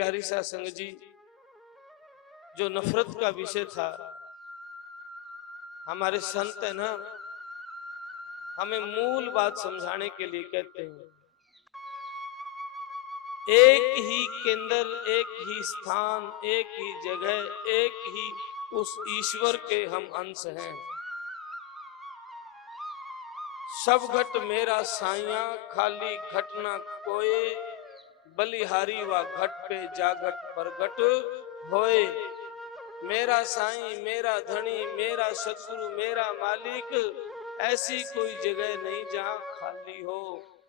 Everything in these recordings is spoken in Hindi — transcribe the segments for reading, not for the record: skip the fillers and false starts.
प्यारी सा संग जी, जो नफरत का विषय था, हमारे संत है ना, हमें मूल बात समझाने के लिए कहते हैं, एक ही केंद्र, एक ही स्थान, एक ही जगह, एक ही उस ईश्वर के हम अंश हैं। सब घट मेरा साइया, खाली घट ना कोय, बलिहारी व घट पे जागट प्रगट होए। मेरा साईं, मेरा धनी, मेरा सतगुरु, मेरा मालिक, ऐसी कोई जगह नहीं जहां खाली हो,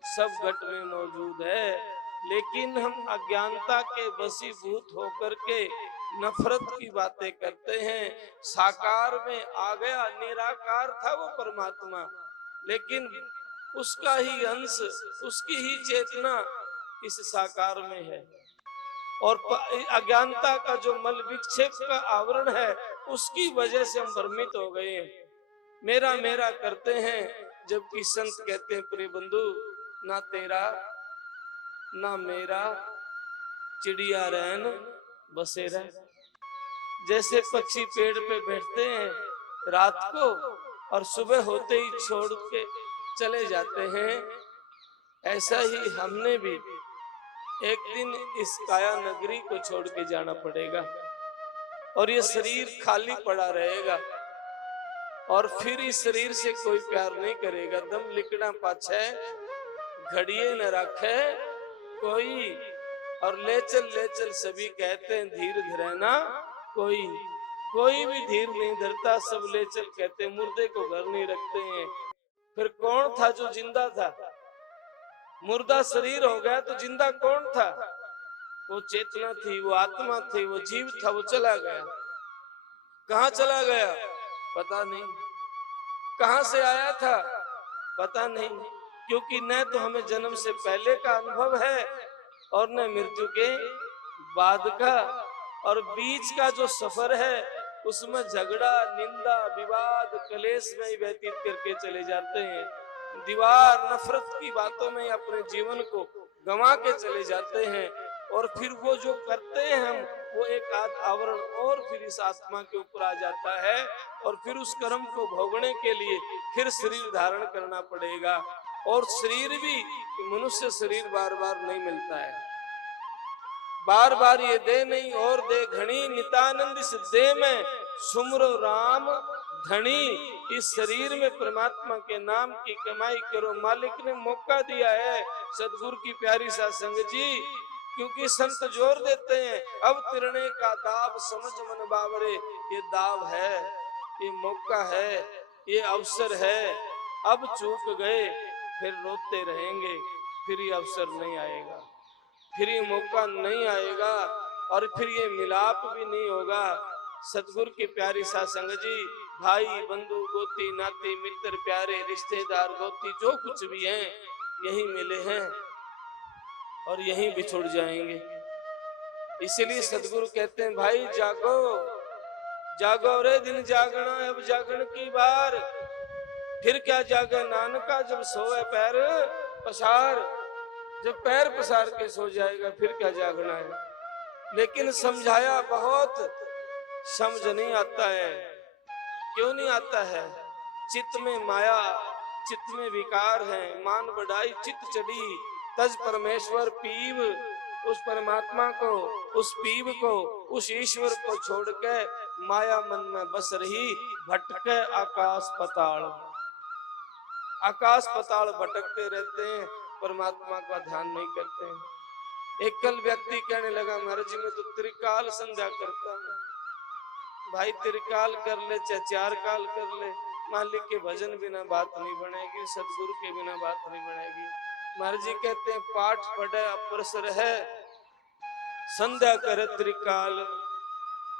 सब घट में मौजूद है। लेकिन हम अज्ञानता के वशीभूत होकर के नफरत की बातें करते हैं। साकार में आ गया, निराकार था वो परमात्मा, लेकिन उसका ही अंश, उसकी ही चेतना इस साकार में है। और अज्ञानता का जो मल विक्षेप का आवरण है, उसकी वजह से हम भ्रमित हो गए हैं, मेरा मेरा करते हैं। जबकि संत कहते हैं, प्रिय बंधु, ना तेरा ना मेरा, चिड़िया रैन बसेरा। जैसे पक्षी पेड़ पे बैठते हैं रात को और सुबह होते ही छोड़ के चले जाते हैं, ऐसा ही हमने भी एक दिन इस काया नगरी को छोड़ के जाना पड़ेगा और ये शरीर खाली पड़ा रहेगा। और फिर इस शरीर से कोई प्यार नहीं करेगा। दम लिखना पाछे घड़िए न रखे कोई, और ले चल सभी कहते हैं, धीर धरना कोई। कोई भी धीर नहीं धरता, सब ले चल कहते, मुर्दे को घर नहीं रखते हैं। फिर कौन था जो जिंदा था? मुर्दा शरीर हो गया तो जिंदा कौन था? वो चेतना थी, वो आत्मा थी, वो जीव था, वो चला गया। कहाँ चला गया पता नहीं, कहाँ से आया था पता नहीं, क्योंकि न तो हमें जन्म से पहले का अनुभव है और न मृत्यु के बाद का। और बीच का जो सफर है उसमें झगड़ा, निंदा, विवाद, कलेश में ही व्यतीत करके चले जाते हैं। दीवार, नफरत की बातों में अपने जीवन को गंवा के चले जाते हैं। और फिर वो जो करते हैं हम, वो एक आध आवरण और फिर इस आत्मा के ऊपर आ जाता है और फिर उस कर्म को भोगने के लिए फिर शरीर धारण करना पड़ेगा। और शरीर भी, मनुष्य शरीर बार बार नहीं मिलता है, बार बार ये दे नहीं और दे घनी, नितानंद इस दे में सुमरो राम धनी। इस शरीर में परमात्मा के नाम की कमाई करो, मालिक ने मौका दिया है। सदगुरु की प्यारी सा संग जी, क्योंकि संत जोर देते हैं, अब तिरने का दाव समझ मन बावरे। ये दाव है, ये मौका है, ये अवसर है। अब चूक गए फिर रोते रहेंगे, फिर ये अवसर नहीं आएगा, फिर ये मौका नहीं आएगा और फिर ये मिलाप भी नहीं होगा। सतगुरु की प्यारी सा संग जी, भाई बंधु गोती नाती मित्र प्यारे रिश्तेदार गोती जो कुछ भी हैं, यही मिले हैं और यहीं बिछुड़ जाएंगे। इसीलिए सदगुरु कहते हैं, भाई जागो जागो रे दिन जागना, अब जागन की बार। फिर क्या जागे नानका, जब सोए पैर पसार। जब पैर पसार के सो जाएगा फिर क्या जागना है। लेकिन समझाया बहुत, समझ नहीं आता है। क्यों नहीं आता है? चित्त में माया, चित्त में विकार है, मान बढ़ाई चित्त चढ़ी, तज परमेश्वर पीव। उस परमात्मा को, उस पीव को, उस ईश्वर को छोड़ के माया मन में बस रही, भटके आकाश पताल। आकाश पताल भटकते रहते हैं, परमात्मा का ध्यान नहीं करते हैं। एक कल व्यक्ति कहने लगा, महाराज जी मैं तो त्रिकाल संध्या करता हूँ। भाई त्रिकाल कर ले चाहे चार काल कर ले, मालिक के भजन बिना बात नहीं बनेगी, सतगुरु के बिना बात नहीं बनेगी। महाराज जी कहते हैं, पाठ पढ़े अप्रसर है, संध्या करे त्रिकाल,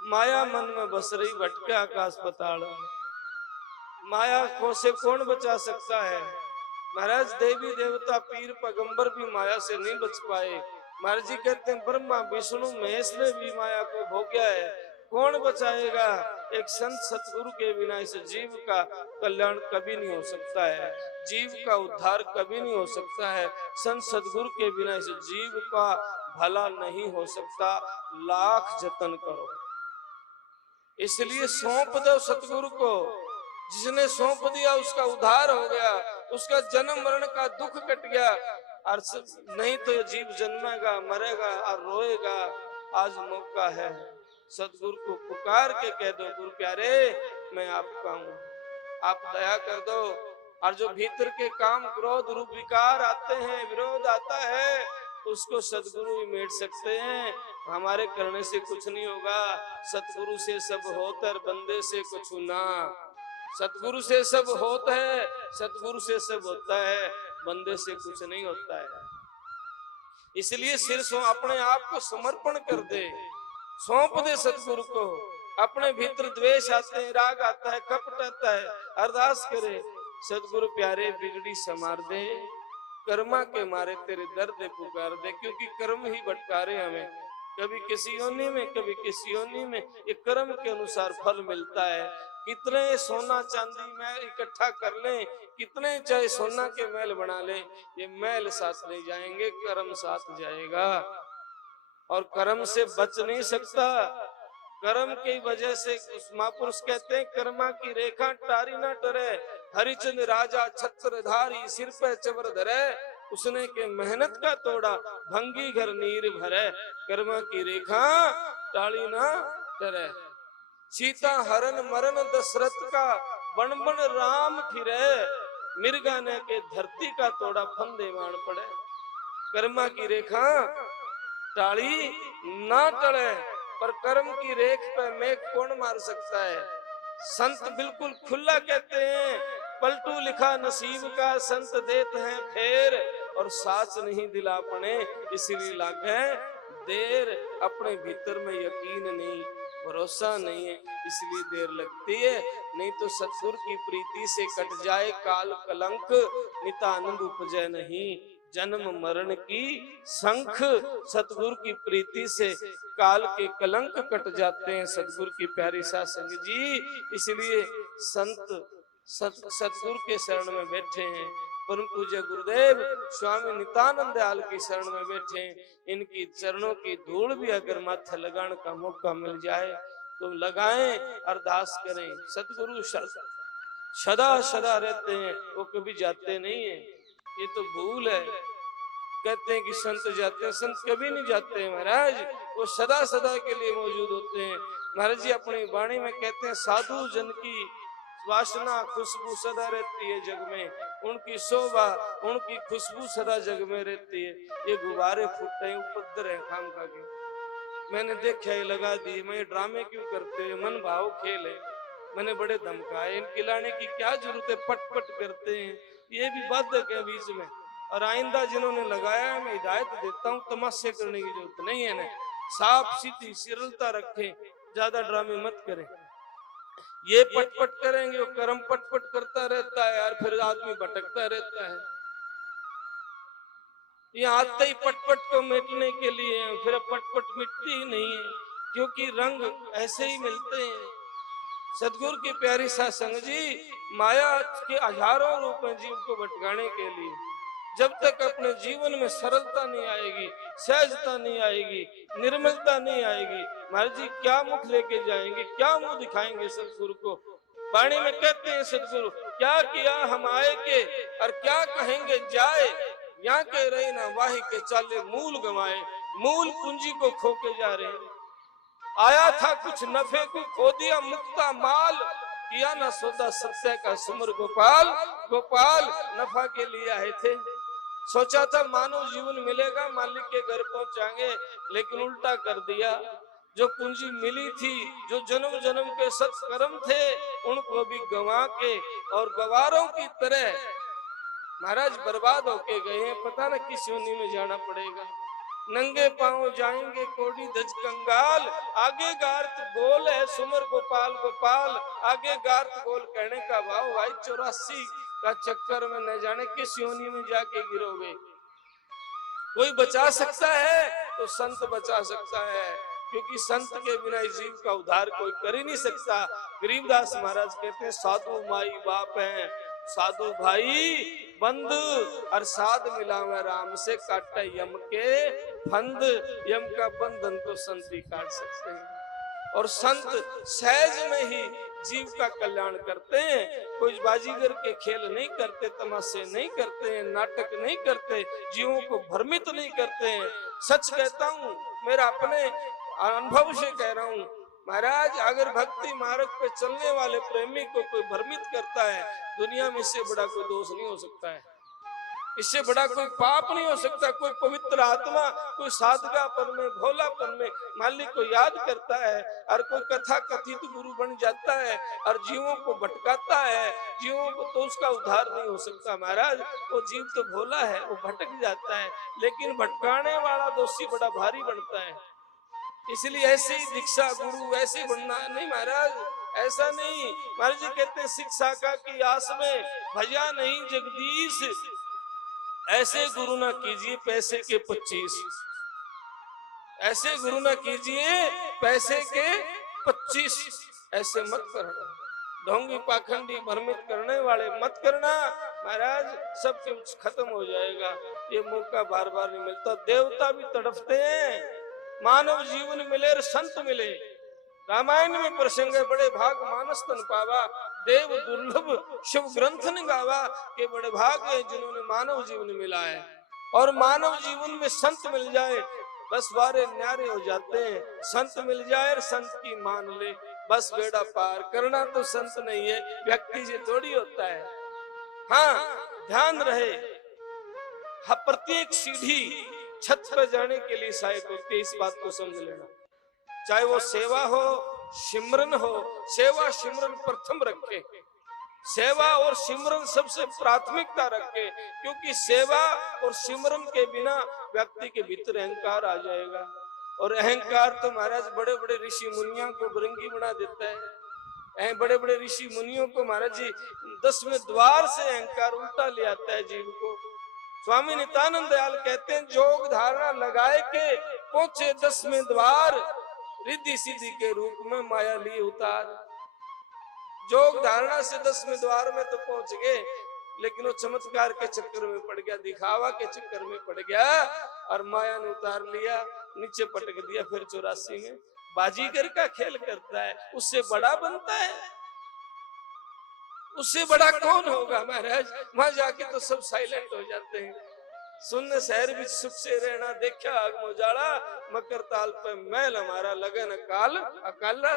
माया मन में बस रही, भटके आकाश पताल। माया को से कौन बचा सकता है? महाराज देवी देवता पीर पैगंबर भी माया से नहीं बच पाए। महाराज जी कहते हैं, ब्रह्मा विष्णु महेश ने भी माया को भोगा है, कौन बचाएगा? एक संत सतगुरु के बिना इस जीव का कल्याण कभी नहीं हो सकता है, जीव का उद्धार कभी नहीं हो सकता है। संत सतगुरु के बिना इस जीव का भला नहीं हो सकता, लाख जतन करो। इसलिए सौंप दो सतगुरु को। जिसने सौंप दिया उसका उद्धार हो गया, उसका जन्म मरण का दुख कट गया। और नहीं तो जीव जन्मेगा, मरेगा और रोएगा। आज मौका है, सतगुरु को पुकार के कह दो, गुरु प्यारे मैं आपका हूं, आप दया कर दो। और जो भीतर के काम क्रोध रूप विकार आते हैं, विरोध आता है, उसको सतगुरु ही मेट सकते हैं। हमारे करने से कुछ नहीं होगा। सतगुरु से सब होता है, बंदे से कुछ ना। सतगुरु से सब होता है, सतगुरु से सब होता है, बंदे से कुछ नहीं होता है। इसलिए सिर अपने आप को समर्पण कर दे, सौंप दे सतगुरु को। अपने भीतर द्वेष आते हैं, राग आता है, कपट आता है, अरदास करे, सतगुरु प्यारे बिगड़ी संवार दे, कर्मा के मारे तेरे दर्द पुकार दे। क्योंकि कर्म ही भटकारे हमें, कभी किसी योनि में कभी किसी योनि में। ये कर्म के अनुसार फल मिलता है। कितने सोना चांदी में इकट्ठा कर लें, कितने चाहे सोना के महल बना ले, ये महल साथ नहीं जाएंगे, कर्म साथ जाएगा। और कर्म से बच नहीं सकता। कर्म की वजह से महापुरुष कहते हैं, कर्मा की रेखा टारी ना टरे, हरिचंद राजा छत्रधारी सिर पे चवर धरे, उसने के मेहनत का तोड़ा भंगी घर नीर भरे। कर्मा की रेखा टाली ना टरे। सीता हरण मरण दशरथ का, बन बन राम फिरे, मिर्गा ने के धरती का तोड़ा फंदे मार पड़े। कर्मा की रेखा टाली ना टले, पर कर्म की रेख पे मेघ कौन मार सकता है। संत बिल्कुल खुला कहते हैं, पलटू लिखा नसीब का संत देते हैं फेर, और साच नहीं दिला अपने इसलिए लागे देर। अपने भीतर में यकीन नहीं, भरोसा नहीं है, इसलिए देर लगती है। नहीं तो सतगुरु की प्रीति से कट जाए काल कलंक, नितानंद उपजय नहीं जन्म मरण की संख। सतगुरु की प्रीति से काल के कलंक कट जाते हैं, सतगुरु की प्यारी साध संगत जी। इसलिए संत सतगुरु के शरण में बैठे हैं। परम पूज्य गुरुदेव स्वामी नित्यानंद दयाल की शरण में बैठे हैं। इनकी चरणों की धूल भी अगर माथे लगाने का मौका मिल जाए तो लगाएं, अरदास करें। सतगुरु सदा सदा रहते हैं, वो कभी जाते नहीं है। ये तो भूल है। कहते हैं कि संत जाते हैं, संत कभी नहीं जाते हैं महाराज, वो सदा सदा के लिए मौजूद होते हैं। महाराज जी अपनी वाणी में कहते हैं, साधु जन की वासना खुशबू सदा रहती है जग में, उनकी शोभा उनकी खुशबू सदा जग में रहती है। ये गुब्बारे फूटते हैं, उपद्र है खाम खा के। मैंने देखा ये लगा दी, मैं ड्रामे क्यों करते हैं, मन भाव खेल है। मैंने बड़े धमकाए, इनकी लाने की क्या जरूरत है, पट पट करते हैं, ये भी बाधक है बीच में। और आइंदा जिन्होंने लगाया मैं हिदायत देता हूँ, तमाशे करने की जरूरत नहीं है ना, साफ सीधी सरलता रखें, ज्यादा ड्रामे मत करें। ये पटपट करेंगे, वो कर्म पटपट करता रहता है यार, फिर आदमी भटकता रहता है। ये आते ही पटपट को मिटने के लिए, फिर पटपट मिटती ही नहीं है, क्योंकि रंग ऐसे ही मिलते हैं। सतगुरु की प्यारी साध संगत जी, माया के हजारों रूप हैं जीव को भटकाने के लिए। जब तक अपने जीवन में सरलता नहीं आएगी, सहजता नहीं आएगी, निर्मलता नहीं आएगी, महाराज जी क्या मुख लेके जाएंगे, क्या मुंह दिखाएंगे सतगुरु को। वाणी में कहते हैं सतगुरु, क्या किया हम आए के और क्या कहेंगे जाए, यहाँ के रहे ना वाही के चाले मूल गंवाए। मूल पूंजी को खो के जा रहे हैं। आया था कुछ नफे को खो दिया मुक्ता माल, किया ना सौदा सत्य का सुमर गोपाल। गोपाल नफा के लिए आए थे, सोचा था मानव जीवन मिलेगा, मालिक के घर पहुंचाएंगे, लेकिन उल्टा कर दिया। जो पूंजी मिली थी, जो जन्म जन्म के सत्कर्म थे, उनको भी गंवा के और गवारों की तरह महाराज बर्बाद होके गए हैं। पता न किस योनि में जाना पड़ेगा। नंगे पांव जाएंगे कोड़ी धज कंगाल, आगे गार्त बोल है सुमर गोपाल गोपाल। आगे गार्त बोल कहने का भाव भाई 84 का चक्कर में न जाने किस योनि में जाके गिरोगे। कोई बचा सकता है तो संत बचा सकता है, क्योंकि संत के बिना इस जीव का उद्धार कोई कर ही नहीं सकता। गरीबदास महाराज कहते हैं, साधु माई बाप हैं, साधु भाई बंद और साध मिलावे राम से, काटे यम के फंद। यम का बंधन तो संत ही काट सकते हैं, और संत सहज में ही जीव का कल्याण करते हैं। कोई बाजीगर के खेल नहीं करते, तमाशे नहीं करते हैं, नाटक नहीं करते, जीवों को भ्रमित नहीं करते हैं। सच कहता हूँ, मेरा अपने अनुभव से कह रहा हूँ महाराज, अगर भक्ति मार्ग पे चलने वाले प्रेमी को कोई भ्रमित करता है, दुनिया में इससे बड़ा कोई दोष नहीं हो सकता है, इससे बड़ा कोई पाप नहीं हो सकता। कोई पवित्र आत्मा कोई साधगापन में, भोलापन में मालिक को याद करता है, और कोई कथा कथित गुरु बन जाता है और जीवों को भटकाता है, जीवों को, तो उसका उद्धार नहीं हो सकता महाराज। वो जीव तो भोला है, वो भटक जाता है, लेकिन भटकाने वाला दोषी बड़ा भारी बनता है। इसलिए ऐसे ही दीक्षा गुरु ऐसे बनना नहीं महाराज, ऐसा नहीं। महाराज जी कहते हैं, शिक्षा का की आस में भजा नहीं जगदीश, ऐसे गुरु ना कीजिए पैसे के 25, ऐसे गुरु ना कीजिए पैसे के 25, ऐसे मत करना। ढोंगी पाखंडी भ्रमित करने वाले मत करना महाराज, सब कुछ खत्म हो जाएगा। ये मौका बार बार नहीं मिलता। देवता भी तड़पते हैं, मानव जीवन मिले और संत मिले। रामायण में प्रसंग है, बड़े भाग मानस तन पावा, देव दुर्लभ शिव ग्रंथ ने गावा, के बड़े भाग है जिन्होंने मानव जीवन मिला है। और मानव जीवन में संत मिल जाए, बस वारे न्यारे हो जाते हैं। संत मिल जाए और संत की मान ले, बस बेड़ा पार। करना तो संत नहीं है, व्यक्ति से थोड़ी होता है। हाँ, ध्यान रहे, प्रत्येक सीढ़ी छत पर जाने के लिए सहायक होती है, इस बात को समझ लेना। चाहे वो सेवा हो, सिमरन हो, सेवा सिमरन प्रथम रखे, सेवा और सिमरन सबसे प्राथमिकता रखे, क्योंकि सेवा और सिमरन के बिना व्यक्ति के भीतर अहंकार आ जाएगा। और अहंकार तो महाराज बड़े बड़े ऋषि मुनियों को भृंगी बना देता है। बड़े बड़े ऋषि मुनियों को महाराज जी 10वें द्वार से अहंकार उल्टा ले आता है जीव को। स्वामी नित्यानंद दयाल कहते हैं, जोग धारणा लगाए के पहुंचे 10वें द्वार, रिद्धि सिद्धि के रूप में माया ली उतार। जोग धारणा से 10वें द्वार में तो पहुंच गए, लेकिन वो चमत्कार के चक्कर में पड़ गया, दिखावा के चक्कर में पड़ गया, और माया ने उतार लिया, नीचे पटक दिया। फिर 84 में बाजीगर का खेल करता है, उससे बड़ा बनता है, उससे बड़ा कौन होगा महाराज। वहां जाके तो सब साइलेंट हो जाते हैं। सुन शहर भी सुख से रहना, देखा आग मोजाड़ा, मकर ताल पे मैल हमारा, लगन काल अकाला।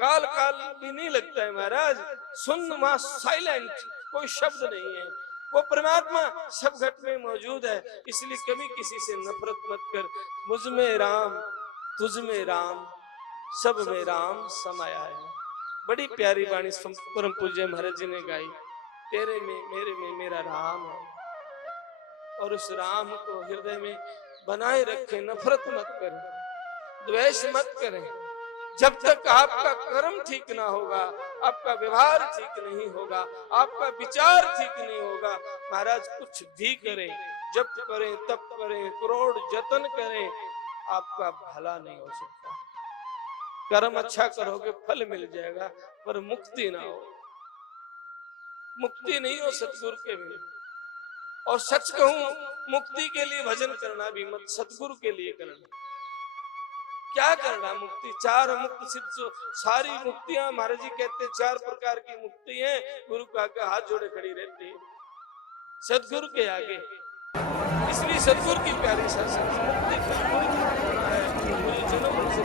काल काल भी नहीं लगता है महाराज। सुन वहां साइलेंट, कोई शब्द नहीं है। वो परमात्मा सब घट में मौजूद है। इसलिए कभी किसी से नफरत मत कर। मुझ में राम, तुझ में राम, सब में राम समाया है। बड़ी प्यारी वाणी परम पूज्य महाराज जी ने गाई, तेरे में मेरे में मेरा राम है। और उस राम को हृदय में बनाए रखें, नफरत मत करें, द्वेष मत करें। जब तक आपका कर्म ठीक ना होगा, आपका व्यवहार ठीक नहीं होगा, आपका विचार ठीक नहीं होगा, महाराज कुछ भी करें, जप करें, तप करें, करोड़ जतन करें, आपका भला नहीं हो सकता। कर्म अच्छा करोगे फल मिल जाएगा, पर मुक्ति ना हो, मुक्ति नहीं हो सतगुरु के बिना। और सच कहूं, मुक्ति के लिए भजन करना भी मत, सतगुरु के लिए करना। क्या करना मुक्ति? चार मुक्त सिद्ध, सारी मुक्तियां महाराज जी कहते 4 प्रकार की मुक्ति हैं। गुरु का आगे हाथ जोड़े खड़ी रहती है सतगुरु के आगे। इसलिए सतगुरु की प्यारी सत्संग मुक्ति है, मुझे जन्म से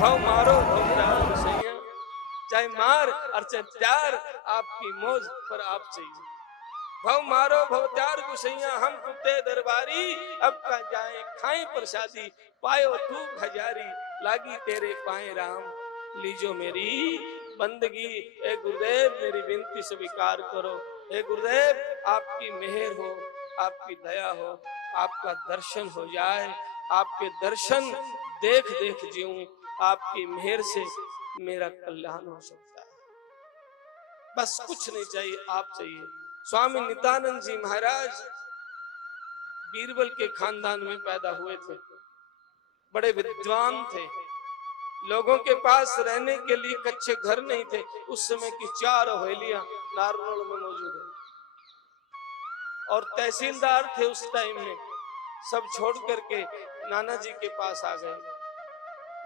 भाव मारो भाव सैया, चाहे मार और चाहे प्यार, आपकी मौज पर आप चाहिए। भव मारो भव त्यार गुसैया, हम कुत्ते दरबारी, अब का जाए खाएं प्रसादी, पायो तू खजारी, लागी तेरे पाए राम, लीजो मेरी बंदगी। ए गुरुदेव मेरी विनती स्वीकार करो। ए गुरुदेव आपकी मेहर हो, आपकी दया हो, आपका दर्शन हो जाए। आपके दर्शन देख देख जीऊं, आपकी मेहर से मेरा कल्याण हो सकता है। बस कुछ नहीं चाहिए, आप चाहिए। स्वामी नित्यानंद जी महाराज बीरबल के खानदान में पैदा हुए थे, बड़े विद्वान थे। लोगों के पास रहने के लिए कच्चे घर नहीं थे। उस समय की 4 हवेलियां नारनौल में मौजूद है और तहसीलदार थे उस टाइम में। सब छोड़ करके नाना जी के पास आ गए।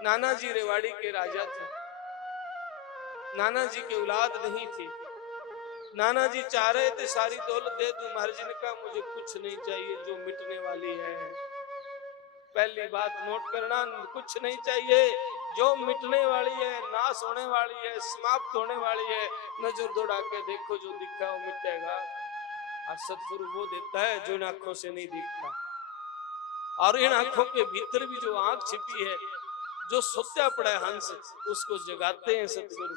नाना जी रेवाड़ी के राजा थे। नाना जी की औलाद नहीं थी। नाना जी चाह रहे थे सारी दौलत दे दूं। महाराज जी ने कहा मुझे कुछ नहीं चाहिए जो मिटने वाली है। पहली बात नोट करना, कुछ नहीं चाहिए जो मिटने वाली है, नाश होने वाली है, समाप्त होने वाली है। नजर दौड़ा के देखो, जो दिखा वो मिटेगा। और सतगुरु वो देता है जो इन आंखों से नहीं दिखता। और इन आंखों के भीतर भी जो आंख छिपी है, जो सोता पड़ा है हंस, उसको जगाते हैं सतगुरु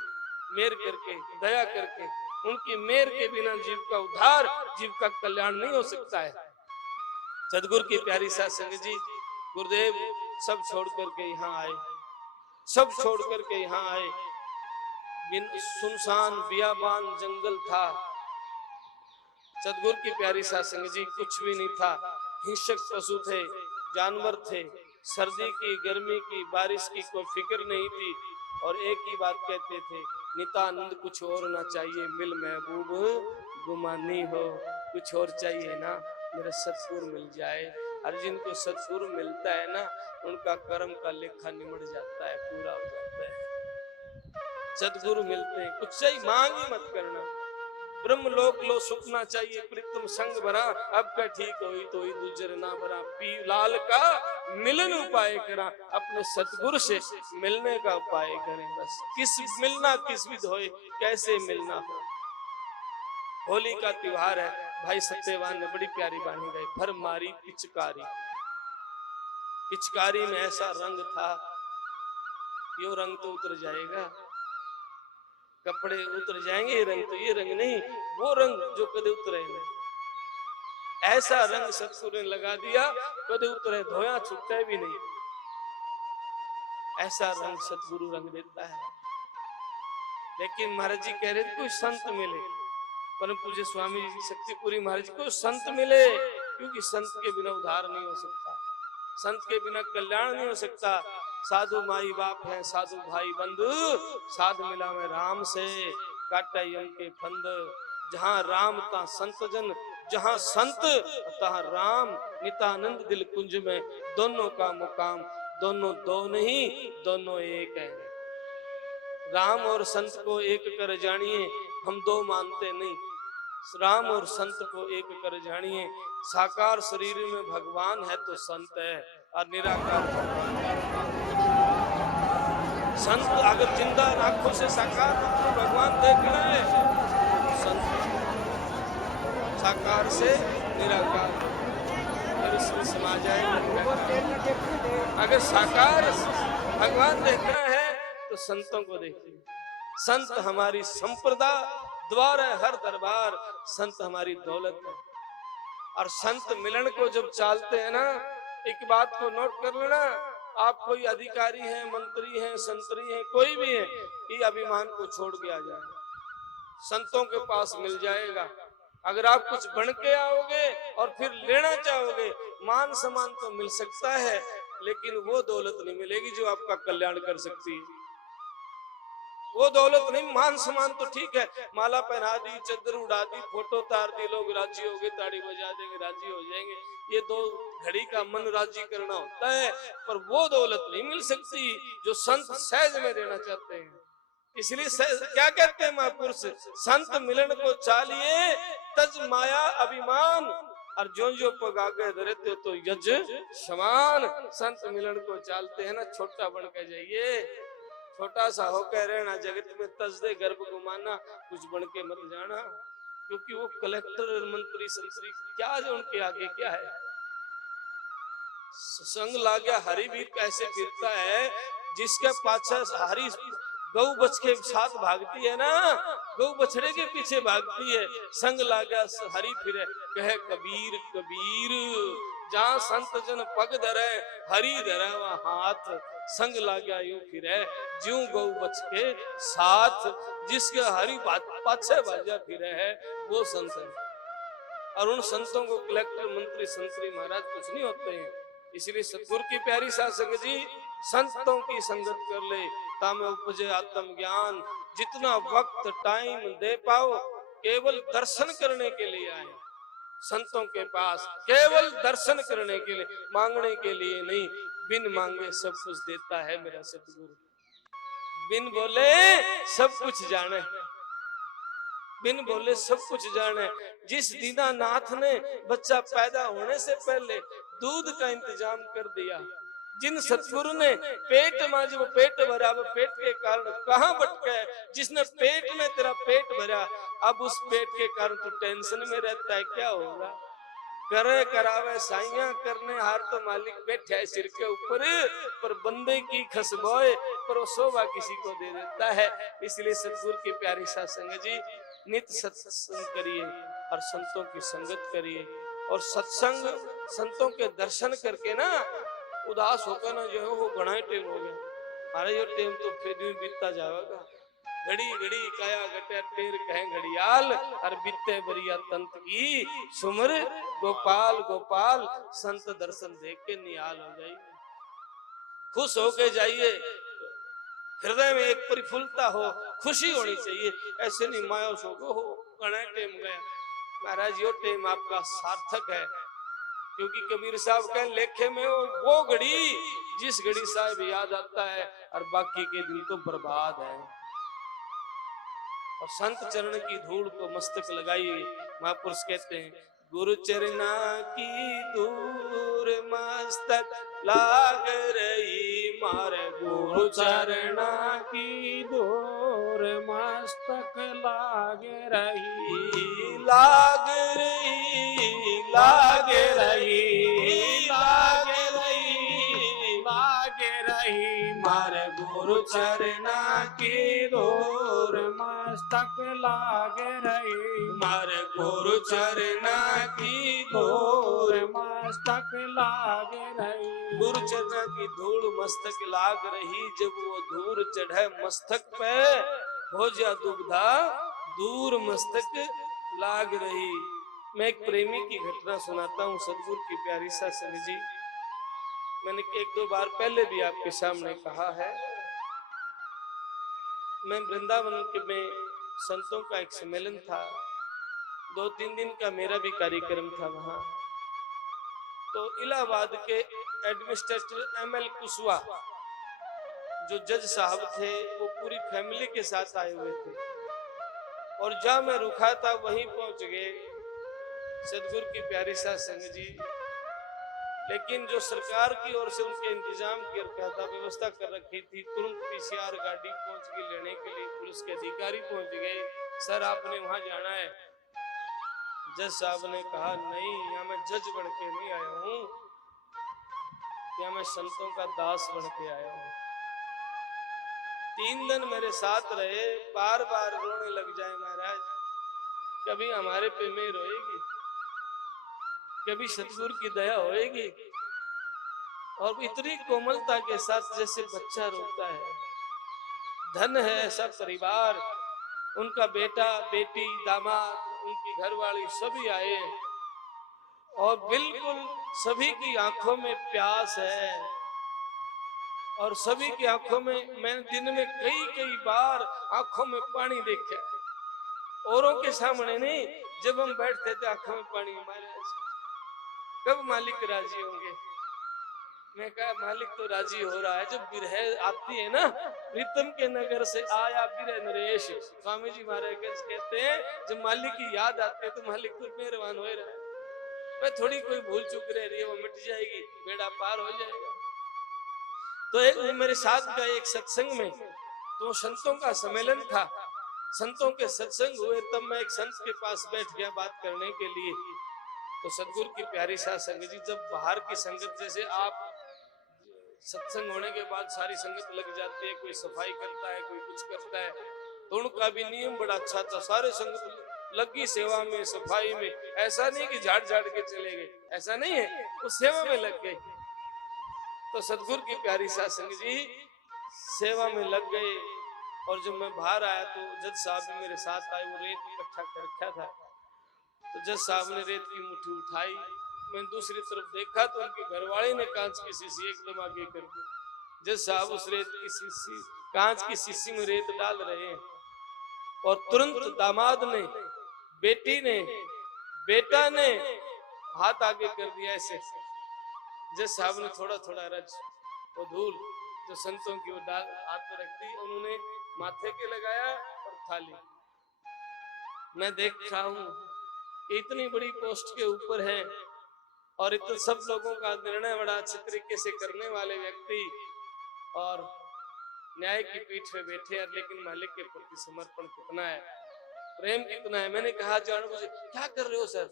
मेर करके, दया करके। उनकी मेर के बिना जीव का उद्धार, जीव का कल्याण नहीं हो सकता है। सतगुरु की प्यारी साध संगत जी, गुरुदेव सब छोड़ करके यहाँ आए। सब छोड़ करके यहाँ आए। सुनसान बियाबान जंगल था। सतगुरु की प्यारी साध संगत जी, कुछ भी नहीं था। हिंसक पशु थे, जानवर थे। सर्दी की, गर्मी की, बारिश की कोई फिक्र नहीं थी। और एक ही बात कहते थे, नितानंद कुछ और ना चाहिए, मिल महबूब गुमानी हो। कुछ और चाहिए ना, मेरा सतगुरु मिल जाए। और जिनको सतगुरु मिलता है ना, उनका कर्म का लेखा निमट जाता है, पूरा हो जाता है। सतगुरु मिलते हैं, कुछ चाहिए मांग ही मत करना। ब्रह्म लोक लो सुखना चाहिए, प्रीतम संग भरा। अब का ठीक होई तो ही दूजर ना भरा। पी लाल का मिलन उपाय करा, अपने सतगुरु से मिलने का उपाय करें। बस किस मिलना किस विध होए, कैसे मिलना हो। होली का त्योहार है। भाई सत्यवान ने बड़ी प्यारी बानी गाई, भर मारी पिचकारी। पिचकारी में ऐसा रंग था, यो रंग तो उतर जाएगा, कपड़े उतर जाएंगे, ये रंग तो ये रंग नहीं, वो रंग जो कदे उतरे नहीं। ऐसा रंग सतगुरु ने लगा दिया, कदे उतरे धोया छुट्टे भी नहीं। ऐसा रंग सतगुरु रंग देता है। लेकिन महाराज जी कह रहे थे कोई संत मिले, परम पूज्य स्वामी जी शक्तिपुरी महाराज जी को संत मिले, क्योंकि संत के बिना उद्धार नहीं हो सकता, संत के बिना कल्याण नहीं हो सकता। साधु माई बाप है, साधु भाई बंधु, साध मिला में राम से, काटा यम के फंद। जहां राम ता संत जन, जहां संत तहां राम। नितानंद दिल कुंज में दोनों का मुकाम, दोनों दो नहीं दोनों एक है। राम और संत को एक कर जानिए, हम दो मानते नहीं। राम और संत को एक कर जानिए। साकार शरीर में भगवान है तो संत है, और निराकार संत। अगर जिंदा आंखों से साकार भगवान देखना है, संत साकार से निराकार समा जाएगा। अगर साकार भगवान देखना है तो संतों को देखिए। संत हमारी संप्रदा, द्वार है हर दरबार। संत हमारी दौलत है। और संत मिलन को जब चालते हैं ना, एक बात को नोट कर लेना, आप कोई अधिकारी हैं, मंत्री हैं, संतरी हैं, कोई भी है, ये अभिमान को छोड़ के आ जाए, संतों के पास मिल जाएगा। अगर आप कुछ बन के आओगे और फिर लेना चाहोगे, मान सम्मान तो मिल सकता है, लेकिन वो दौलत नहीं मिलेगी जो आपका कल्याण कर सकती है। वो दौलत नहीं, मान सम्मान तो ठीक है, माला पहना दी, चद्दर उड़ा दी, फोटो तार दी, लोग राजी हो गए, ताड़ी बजा देंगे, राजी हो जाएंगे। ये दो घड़ी का मन राजी करना होता है, पर वो दौलत नहीं मिल सकती जो संत सहज में देना चाहते हैं। इसलिए क्या कहते हैं महापुरुष, संत मिलन को चालिए तज माया अभिमान, और जो पगागे धरते तो यज समान। संत मिलन को चालते हैं ना, छोटा बन के जाइए, छोटा सा होकर रहना, जगत में तजदे गर्भ घुमाना, कुछ बन के मत जाना। क्योंकि वो कलेक्टर मंत्री संतरी क्या जो उनके आगे क्या है। संग ला गया हरि भी कैसे फिरता है, जिसके पाछा हरी गौ बछ के साथ भागती है ना, गौ बछड़े के पीछे भागती है। संग ला गया हरि फिरे, कहे कबीर कबीर, जहां संत जन पग धरे हरि धरे वहां हाथ। संग ला गया यूं फिरे ज्यों गौ बछ के साथ, जिसके हरि पाछे भाजा फिरे है वो संत है। और उन संतों को कलेक्टर मंत्री संतरी महाराज कुछ नहीं होते हैं, इसलिए सतगुरु की प्यारी साध संगत जी, संतों की संगत कर ले तामे उपजे आत्म ज्ञान। जितना वक्त टाइम दे पाओ केवल दर्शन करने के लिए आए संतों के पास, केवल दर्शन करने के लिए, मांगने के लिए नहीं। बिन मांगे सब कुछ देता है मेरा सतगुरु, बिन बोले सब कुछ जाने, बिन बोले सब कुछ जाने। जिस दीनानाथ ने बच्चा पैदा होने से पहले दूध का इंतजाम कर दिया, जिन सतगुरु ने पेट में जब पेट भरा, वो पेट के कारण कहां भटका है, जिसने पेट में तेरा पेट भरा, अब उस पेट के कारण तू टेंशन में रहता है, क्या होगा? करे करावे साइया, करने हार तो मालिक बैठा है सिर के ऊपर, पर बंदे की खसबोए पर वो शोभा किसी को दे देता है। इसलिए सतगुरु की प्यारी साध संगत जी, नित्य सत्संग करिए और संतों की संगत करिए, और सत्संग संतों के दर्शन करके ना उदास होकर ना जो है वो घना टेम हो गया। अरे ये टेम तो फिर भी बीतता जाएगा, घड़ी घड़ी काया गटे टेर कहे घड़ियाल, और बीते बरिया तंत की सुमर गोपाल गोपाल। संत दर्शन देख के निहाल हो जाइए, खुश होके जाइए, हृदय में एक परिफुल्लता हो, खुशी होनी चाहिए। ऐसे नहीं मायूस हो घना टेम गया। महाराज यो टेम आपका सार्थक है, क्योंकि कबीर साहब के लेखे में वो घड़ी जिस घड़ी साहब याद आता है, और बाकी के दिन तो बर्बाद है। और संत चरण की धूल को मस्तक लगाइए। महापुरुष कहते हैं, गुरु चरना की धूल मस्तक लाग रही मारे, गुरु चरना की धूल मस्तक लाग रही, लाग रही, लाग रही, लाग रही, लाग रही मारे, गुरु चरना की धूल मस्तक लाग रही मारे, गुरु चरना की धूल मस्तक लाग रही। गुरु चरना की धूल मस्तक लाग रही, जब वो धूल चढ़े मस्तक पे, हो जा दुविधा दूर मस्तक लाग रही। मैं एक प्रेमी की घटना सुनाता हूँ, सतगुरु की प्यारी साध संगत जी। मैंने एक दो बार पहले भी आपके सामने कहा है, मैं वृंदावन के में संतों का एक सम्मेलन था, 2-3 दिन का मेरा भी कार्यक्रम था वहां। तो इलाहाबाद के एडमिनिस्ट्रेटर ML कुशवाहा, जो जज साहब थे, वो पूरी फैमिली के साथ आए हुए थे, और जहां मैं रुका था वहीं पहुंच गए सतगुरु की प्यारी साध संगत जी। लेकिन जो सरकार की ओर से उनके इंतजाम किया रखा था, व्यवस्था कर रखी थी, तुरंत PCR गाड़ी पहुंच गई लेने के लिए, पुलिस के अधिकारी पहुंच गए, सर आपने वहां जाना है। जज साहब ने कहा, नहीं, यहाँ मैं जज बन के नहीं आया हूँ, यहाँ मैं संतों का दास बन के आया हूँ। 3 दिन मेरे साथ रहे, बार बार रोने लग जाए महाराज, कभी हमारे पे मेहर होएगी, कभी सतगुरु की दया होएगी। और इतनी कोमलता के साथ जैसे बच्चा रोता है। धन है ऐसा परिवार, उनका बेटा बेटी दामाद, उनकी घरवाली सभी आए, और बिल्कुल सभी की आंखों में प्यास है, और सभी की आंखों में, मैंने दिन में कई बार आंखों में पानी देखा, औरों के सामने नहीं, जब हम बैठते थे आंखों में पानी हमारे, कब मालिक राजी होंगे। मैं कहा, मालिक तो राजी हो रहा है, जब बिरह आती है ना, प्रीतम के नगर से आया बिरह नरेश, स्वामी जी महाराज कहते हैं, जब मालिक की याद आती है तो मालिक तो मेहरबान हो रहा है। मैं थोड़ी कोई भूल चूक रह रही है, वो मिट जाएगी, बेड़ा पार हो जाएगा। तो एक मेरे साथ का एक सत्संग में, तो संतों का सम्मेलन था, संतों के सत्संग हुए, तब मैं एक संत के पास बैठ गया बात करने के लिए। तो सतगुरु की प्यारी साध संगत जी, जब बाहर की संगत, जैसे आप सत्संग होने के बाद सारी संगत लग जाती है, कोई सफाई करता है, कोई कुछ करता है, तो उनका भी नियम बड़ा अच्छा था, सारे संगत लगी सेवा में, सफाई में। ऐसा नहीं कि झाड़ झाड़ के चले गए, ऐसा नहीं है, वो सेवा में लग गए। तो सतगुरु की प्यारी साध संगत जी सेवा में लग गए, और जब मैं बाहर आया तो जज साहब भी मेरे साथ आए, वो रेत इकट्ठा कर रखा था, तो जज साहब ने रेत की मुट्ठी उठाई मैं दूसरी तरफ देखा तो उनके घरवाले ने कांच की शीशी एकदम आगे कर दी। जज साहब उस रेत की शीशी, कांच की शीशी में रेत डाल रहे हैं और तुरंत दामाद ने, बेटी ने, बेटा ने हाथ आगे कर दिया ऐसे। जज साहब ने थोड़ा थोड़ा रज वो धूल जो संतों की वो डाल हाथ में रख दी, उन्होंने माथे के लगाया और थाली। मैं देख रहा हूं इतनी बड़ी पोस्ट के ऊपर है और इतने सब लोगों का निर्णय बड़ा अच्छे तरीके से करने वाले व्यक्ति और न्याय की पीठ पे बैठे हैं, लेकिन मालिक के प्रति समर्पण कितना है, प्रेम कितना है। मैंने कहा जान मुझे क्या कर रहे हो सर?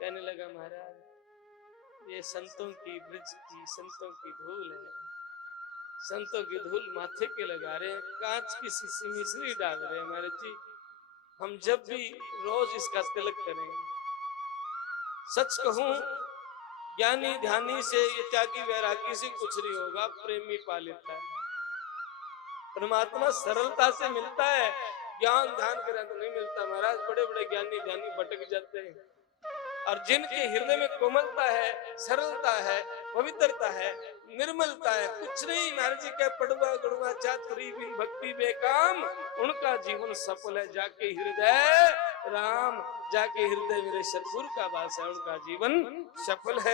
कहने लगा महाराज ये संतों की ब्रिज की, संतों की धूल है, संतों की धूल माथे के लगा रहे हैं, कांच की शीशी मिश्री डाल रहे हैं महाराज जी। हम जब भी रोज इसका तिलक करें, सच कहूं ज्ञानी ध्यानी से, ये त्यागी वैरागी से कुछ नहीं होगा, प्रेमी पा लेता है। परमात्मा सरलता से मिलता है, ज्ञान ध्यान करें तो नहीं मिलता महाराज। बड़े बड़े ज्ञानी ध्यानी भटक जाते हैं और जिनके हृदय में कोमलता है, सरलता है, पवित्रता है, निर्मलता है, कुछ नहीं महाराज जी के पड़वा गड़वा चातुरी बिन भक्ति बेकाम, उनका जीवन सफल है। जाके हृदय राम, जाके हृदय मेरे सतगुरु का वास है, उनका जीवन सफल है।